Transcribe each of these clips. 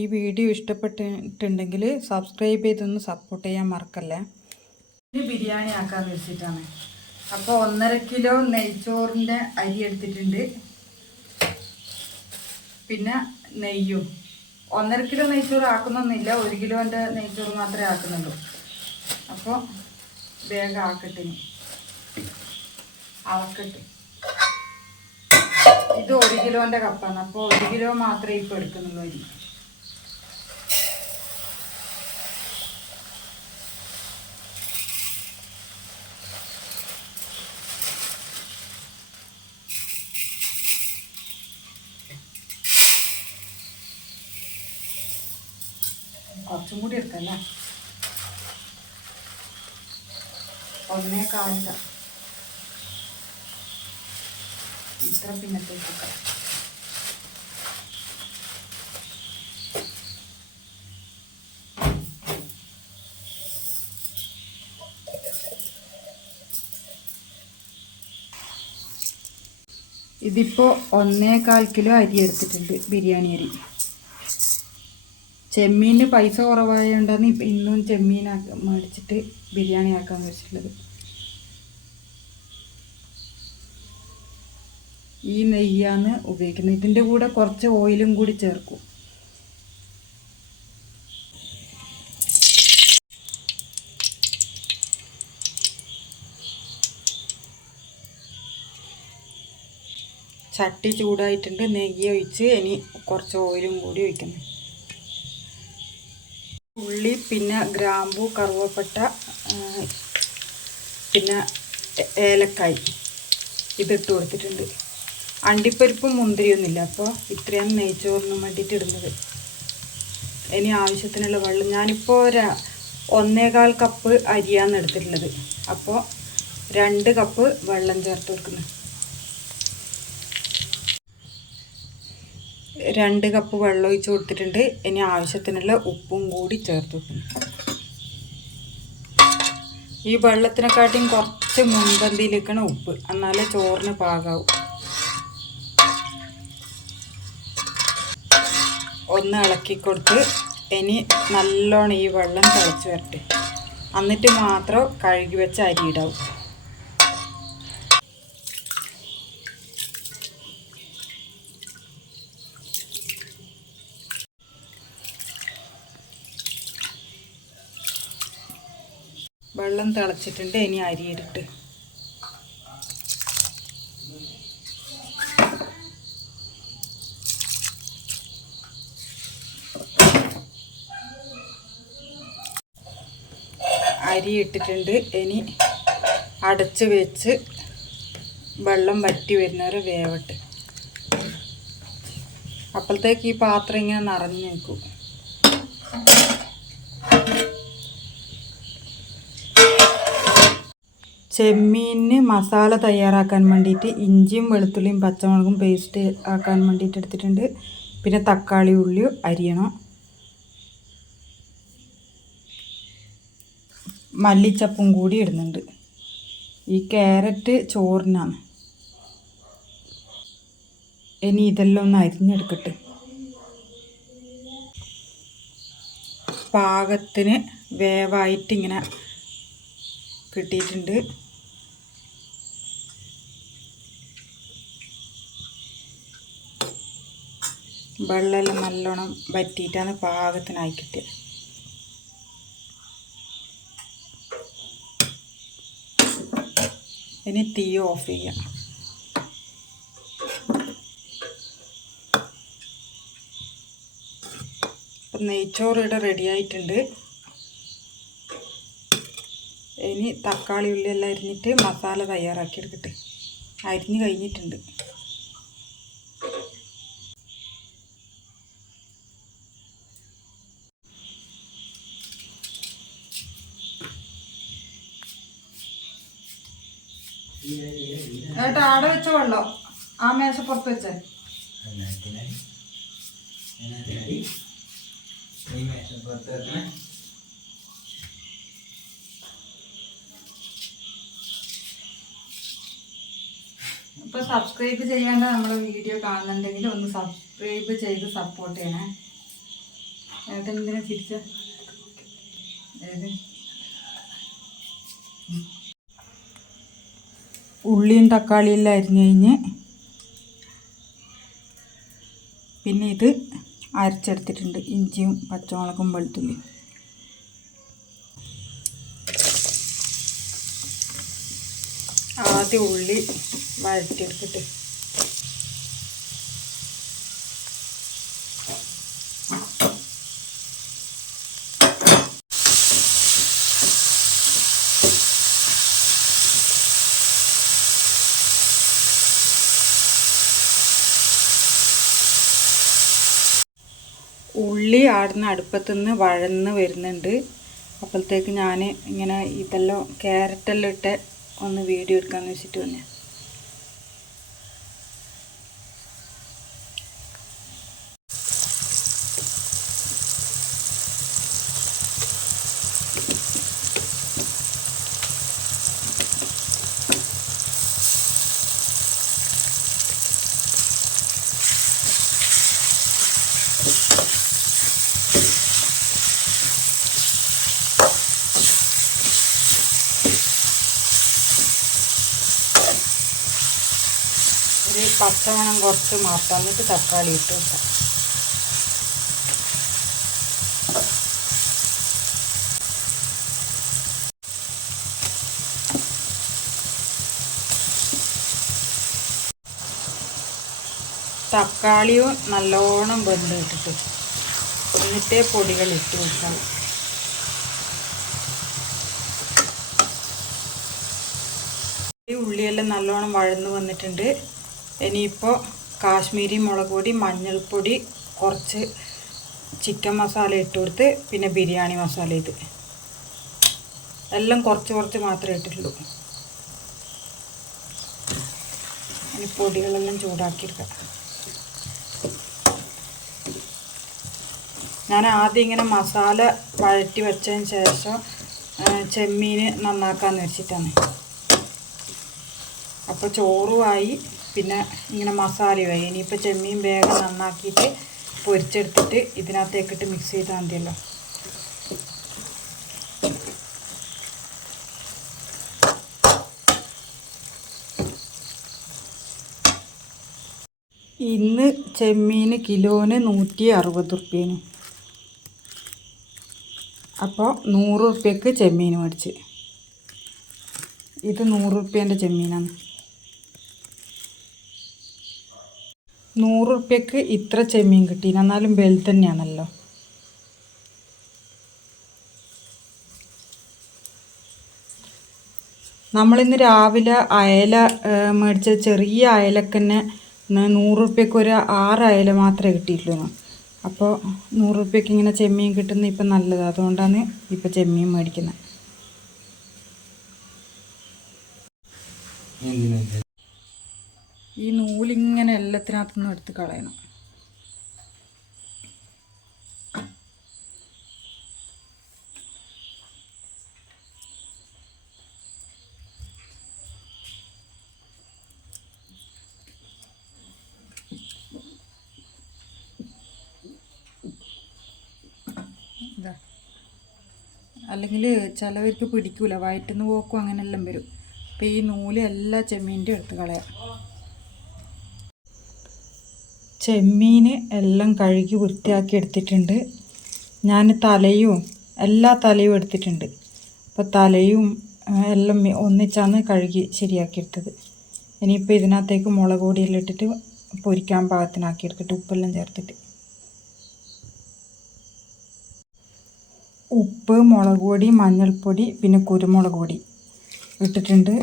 ഈ വീഡിയോ ഇഷ്ടപ്പെട്ടിട്ടുണ്ടെങ്കിൽ സബ്സ്ക്രൈബ് ചെയ്തൊന്ന് സപ്പോർട്ട് ചെയ്യാൻ മറക്കല്ലേ? ഇത് ബിരിയാണി ആക്കാൻ വെച്ചിട്ടാണ്. അപ്പോൾ ഒന്നര കിലോ നെയ്ച്ചോറിന്റെ അരി എടുത്തിട്ടുണ്ട്. പിന്നെ നെയ്യും. ഒന്നര കിലോ നെയ്ച്ചോറ് ആക്കുന്നൊന്നുമില്ല. ഒരു കിലോന്റെ നെയ്ച്ചോറ് മാത്രമേ ആക്കുന്നുള്ളൂ. അപ്പോൾ വേഗം ആക്കട്ടെ. അളക്കട്ടെ. ഇത് ഒരു കിലോന്റെ കപ്പാണ്. അപ്പോൾ ഒരു കിലോ മാത്രമേ ഇപ്പോൾ എടുക്കുന്നുള്ളൂ അരി. കുറച്ചും കൂടി എടുക്കല്ലേ? ഒന്നേ കാലില ഇത്ര പിന്നത്തേക്ക് ഇതിപ്പോൾ ഒന്നേകാൽ കിലോ അരി എടുത്തിട്ടുണ്ട് ബിരിയാണി അരി. ചെമ്മീന് പൈസ കുറവായതുകൊണ്ടാണ് ഇന്നും ചെമ്മീൻ മേടിച്ചിട്ട് ബിരിയാണി ആക്കാൻ വെച്ചിട്ടുള്ളത്. ഈ നെയ്യാണ് ഉപയോഗിക്കുന്നത്. ഇതിന്റെ കൂടെ കുറച്ച് ഓയിലും കൂടി ചേർക്കും. ചട്ടി ചൂടായിട്ടുണ്ട്. നെയ്യ് ഒഴിച്ച് ഇനി കുറച്ച് ഓയിലും കൂടി ഒഴിക്കുന്നു ഉള്ളി പിന്നെ ഗ്രാമ്പു കറുവപ്പട്ട പിന്നെ ഏലക്കായി ഇതിട്ട് കൊടുത്തിട്ടുണ്ട്. അണ്ടിപ്പരിപ്പും മുന്തിരിയൊന്നുമില്ല. അപ്പോൾ ഇത്രയാണ് നെയ്ച്ചോറിന് വേണ്ടിയിട്ട് ഇടുന്നത്. ഇനി ആവശ്യത്തിനുള്ള വെള്ളം ഞാനിപ്പോൾ ഒരു ഒന്നേകാൽ കപ്പ് അരിയാണ് എടുത്തിട്ടുള്ളത്. അപ്പോൾ രണ്ട് കപ്പ് വെള്ളം ചേർത്ത് കൊടുക്കുന്നു. രണ്ട് കപ്പ് വെള്ളം ഒഴിച്ച് കൊടുത്തിട്ടുണ്ട്. ഇനി ആവശ്യത്തിനുള്ള ഉപ്പും കൂടി ചേർത്ത് വെക്കുന്നു ഈ വെള്ളത്തിനെക്കാട്ടിയും കുറച്ച് മുൻപന്തിയിലേക്കാണ് ഉപ്പ്. എന്നാലേ ചോറിന് പാകാവും. ഒന്ന് ഇളക്കി കൊടുത്ത് ഇനി നല്ലോണം ഈ വെള്ളം തിളച്ച് വരട്ടെ. എന്നിട്ട് മാത്രം കഴുകി വെച്ച അരി വെള്ളം തിളച്ചിട്ടുണ്ട് ഇനി അരി അരിയിട്ടിട്ടുണ്ട് അരി ഇട്ടിട്ടുണ്ട് ഇനി അടച്ച് വെച്ച് വെള്ളം വറ്റി വരുന്നവരെ വേവട്ട്. അപ്പോഴത്തേക്ക് ഈ പാത്രം ഇങ്ങനെ നിറഞ്ഞു നിൽക്കും. ചെമ്മീനിന് മസാല തയ്യാറാക്കാൻ വേണ്ടിയിട്ട് ഇഞ്ചിയും വെളുത്തുള്ളിയും പച്ചമുളകും പേസ്റ്റ് ആക്കാൻ വേണ്ടിയിട്ട് എടുത്തിട്ടുണ്ട്. പിന്നെ തക്കാളി ഉള്ളി അരിയണം. മല്ലിച്ചപ്പും കൂടി ഇടുന്നുണ്ട്. ഈ ക്യാരറ്റ് ചോറിനാണ്. ഇനി ഇതെല്ലാം ഒന്ന് അരിഞ്ഞെടുക്കട്ടെ. പാകത്തിന് വേവായിട്ട് ഇങ്ങനെ കിട്ടിയിട്ടുണ്ട്. വെള്ളമെല്ലാം നല്ലോണം വറ്റിയിട്ടാണ് പാകത്തിനായി കിട്ടിയത്. ഇനി തീ ഓഫ് ചെയ്യാം. അപ്പം നെയ്ച്ചോറ് ഇവിടെ റെഡി ആയിട്ടുണ്ട്. ഇനി തക്കാളി ഉള്ളിയെല്ലാം അരിഞ്ഞിട്ട് മസാല തയ്യാറാക്കി എടുക്കട്ടെ അരിഞ്ഞ് കഴിഞ്ഞിട്ടുണ്ട്. ഏട്ടാ ആടെ വെച്ച വെള്ളം. ആ മേശ പുറത്ത് വെച്ചേ. ഇപ്പൊ സബ്സ്ക്രൈബ് ചെയ്യാണ്ട് നമ്മളെ വീഡിയോ കാണുന്നുണ്ടെങ്കിൽ ഒന്ന് സബ്സ്ക്രൈബ് ചെയ്ത് സപ്പോർട്ട് ചെയ്യണേ. ഏതെന്തിനാ തിരിച്ച ഏത്? ഉള്ളിയും തക്കാളിയെല്ലാം അരിഞ്ഞ് കഴിഞ്ഞ് പിന്നെ ഇത് അരച്ചെടുത്തിട്ടുണ്ട് ഇഞ്ചിയും പച്ചമുളകും വെളുത്തുള്ളിയും. ആദ്യം ഉള്ളി വഴറ്റിയെടുത്തിട്ട് ഉള്ളി ആടുന്ന അടുപ്പത്തുനിന്ന് വഴന്ന് വരുന്നുണ്ട്. അപ്പോഴത്തേക്ക് ഞാൻ ഇങ്ങനെ ഇതെല്ലാം ക്യാരറ്റെല്ലാം ഇട്ട് ഒന്ന് വീഡിയോ എടുക്കാമെന്ന് വെച്ചിട്ട് വന്നെ ഒരു പച്ചമണം കുറച്ച് മാറ്റാൻ എന്നിട്ട് തക്കാളി ഇട്ട് വെക്കാം. തക്കാളിയും നല്ലോണം വെന്ത് ഇട്ടിട്ട് എന്നിട്ടേ പൊടികൾ ഇട്ട് വെക്കാം. ഈ ഉള്ളിയെല്ലാം നല്ലോണം വഴന്ന് വന്നിട്ടുണ്ട്. ഇനിയിപ്പോൾ കാശ്മീരി മുളക് പൊടി മഞ്ഞൾപ്പൊടി കുറച്ച് ചിക്കൻ മസാല ഇട്ട് കൊടുത്ത് പിന്നെ ബിരിയാണി മസാല ഇത്. എല്ലാം കുറച്ച് കുറച്ച് മാത്രമേ ഇട്ടിട്ടുള്ളൂ. ഇനി പൊടികളെല്ലാം ചൂടാക്കിയെടുക്കാം. ഞാൻ ആദ്യം ഇങ്ങനെ മസാല വഴറ്റി വെച്ചതിന് ശേഷം ചെമ്മീൻ നന്നാക്കാമെന്ന് വെച്ചിട്ടാണ്. അപ്പോൾ ചോറുമായി പിന്നെ ഇങ്ങനെ മസാലയുമായി ഇനിയിപ്പോൾ ചെമ്മീൻ വേഗം നന്നാക്കിയിട്ട് പൊരിച്ചെടുത്തിട്ട് ഇതിനകത്തേക്കിട്ട് മിക്സ് ചെയ്താൽ മതിയല്ലോ. ഇന്ന് ചെമ്മീൻ കിലോന് നൂറ്റി അറുപത് റുപ്യേന്. അപ്പോൾ നൂറ് റുപ്യക്ക് ചെമ്മീൻ മേടിച്ച്. ഇത് നൂറ് റുപ്യേന്റെ ചെമ്മീനാണ്. നൂറ് റുപ്യക്ക് ഇത്ര ചെമ്മീൻ കിട്ടി. എന്നാലും വലുത് തന്നെയാണല്ലോ. നമ്മളിന്ന് രാവിലെ അയല മേടിച്ച ചെറിയ അയലക്ക് തന്നെ ന- നൂറ് റുപ്യക്ക് ഒരു ആറ് അയല മാത്രമേ കിട്ടിയിട്ടുള്ളൂ അപ്പോൾ നൂറ് റുപ്യക്ക് ഇങ്ങനെ ചെമ്മീൻ കിട്ടുന്ന ഇപ്പം നല്ലത്. അതുകൊണ്ടാണ് ഇപ്പം ചെമ്മീൻ മേടിക്കുന്നത്. എല്ലാത്തിനകത്തുനിന്നും എടുത്ത് കളയണം. ഇതാ. അല്ലെങ്കിൽ ചിലവർക്ക് പിടിക്കൂല. വയറ്റുന്ന പോക്കും അങ്ങനെയെല്ലാം വരും. അപ്പം ഈ നൂൽ എല്ലാ ചെമ്മീന്റെ എടുത്ത് കളയാം. ചെമ്മീൻ എല്ലാം കഴുകി വൃത്തിയാക്കി എടുത്തിട്ടുണ്ട്. ഞാൻ തലയും എല്ലാ തലയും എടുത്തിട്ടുണ്ട്. അപ്പോൾ തലയും എല്ലാം ഒന്നിച്ചാണ് കഴുകി ശരിയാക്കി എടുത്തത്. ഇനിയിപ്പോൾ ഇതിനകത്തേക്ക് മുളക് പൊടിയെല്ലാം ഇട്ടിട്ട് പൊരിക്കാൻ പാകത്തിനാക്കി എടുത്തിട്ട് ഉപ്പെല്ലാം ചേർത്തിട്ട്. ഉപ്പ് മുളക് പൊടി മഞ്ഞൾപ്പൊടി പിന്നെ കുരുമുളക് പൊടി ഇട്ടിട്ടുണ്ട്.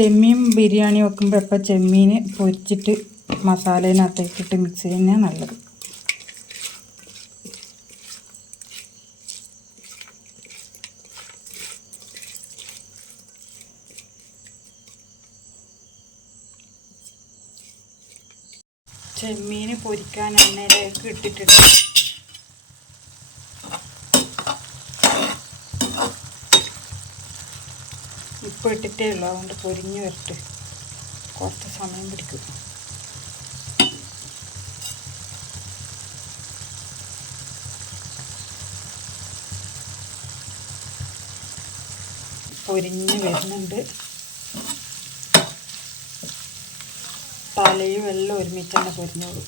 ചെമ്മീൻ ബിരിയാണി വെക്കുമ്പോൾ എപ്പോൾ ചെമ്മീൻ പൊരിച്ചിട്ട് മസാലേനകത്തേക്ക് ഇട്ട് മിക്സ് ചെയ്യുന്നതാണ് നല്ലത്. ചെമ്മീൻ പൊരിക്കാൻ എണ്ണയിലേക്ക് ഇട്ടിട്ടുണ്ട് ഇപ്പോൾ ഇട്ടിട്ടേ ഉള്ളൂ. അതുകൊണ്ട് പൊരിഞ്ഞ് വരട്ട്. കുറച്ച് സമയം പിടിക്കും. പൊരിഞ്ഞ് വരുന്നുണ്ട്. തലയും എല്ലാം ഒരുമിച്ച് തന്നെ പൊരിഞ്ഞോളൂ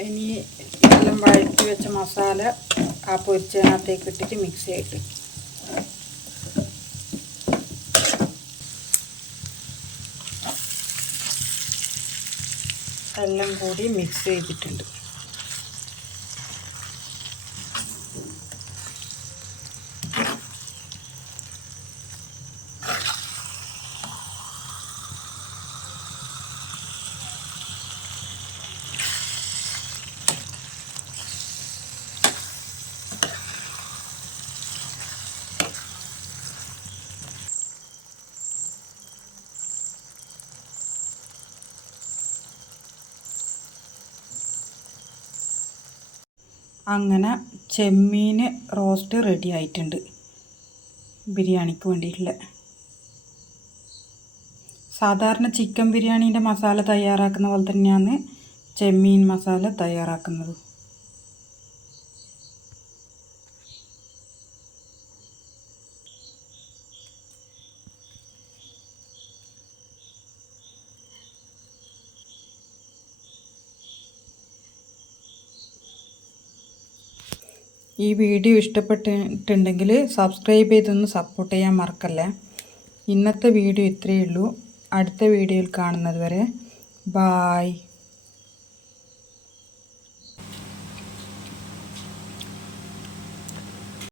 ഇനി എല്ലാം വഴറ്റി വെച്ച മസാല ആ പൊരിച്ചതിനകത്തേക്ക് ഇട്ടിട്ട് മിക്സ് ചെയ്തിട്ട് എല്ലാം കൂടി മിക്സ് ചെയ്തിട്ടുണ്ട്. അങ്ങനെ ചെമ്മീൻ റോസ്റ്റ് റെഡി ആയിട്ടുണ്ട്. ബിരിയാണിക്ക് വേണ്ടിയിട്ടുള്ള. സാധാരണ ചിക്കൻ ബിരിയാണീന്റെ മസാല തയ്യാറാക്കുന്ന പോലെ തന്നെയാണ് ചെമ്മീൻ മസാല തയ്യാറാക്കുന്നത്. ഈ വീഡിയോ ഇഷ്ടപ്പെട്ടിട്ടുണ്ടെങ്കിൽ സബ്സ്ക്രൈബ് ചെയ്തൊന്ന് സപ്പോർട്ട് ചെയ്യാൻ മറക്കല്ലേ. ഇന്നത്തെ വീഡിയോ ഇത്രയേ ഉള്ളൂ. അടുത്ത വീഡിയോയിൽ കാണുന്നത് വരെ ബായ്